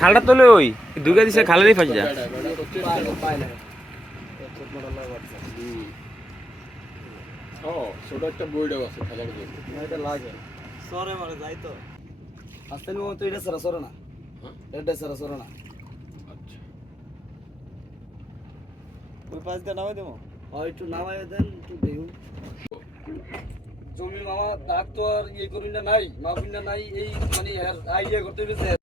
খালটা তোলে ওই দুর্গা দিছে খালেরই ফাঁসি যা ছোট একটা বইটাও আছে খেলার জন্য এটা লাগে সরে মারে যাই তো আস্তে নো তো এটা সরে না এটা সরে না আচ্ছা ওই পাঁচ দিয়ে নামাই দেবো একটু নামাই দেন একটু দেখুন জমি মামা দাগ তো আর ইয়ে করুন না নাই মাগুন না নাই এই মানে আইডিয়া করতে হইবে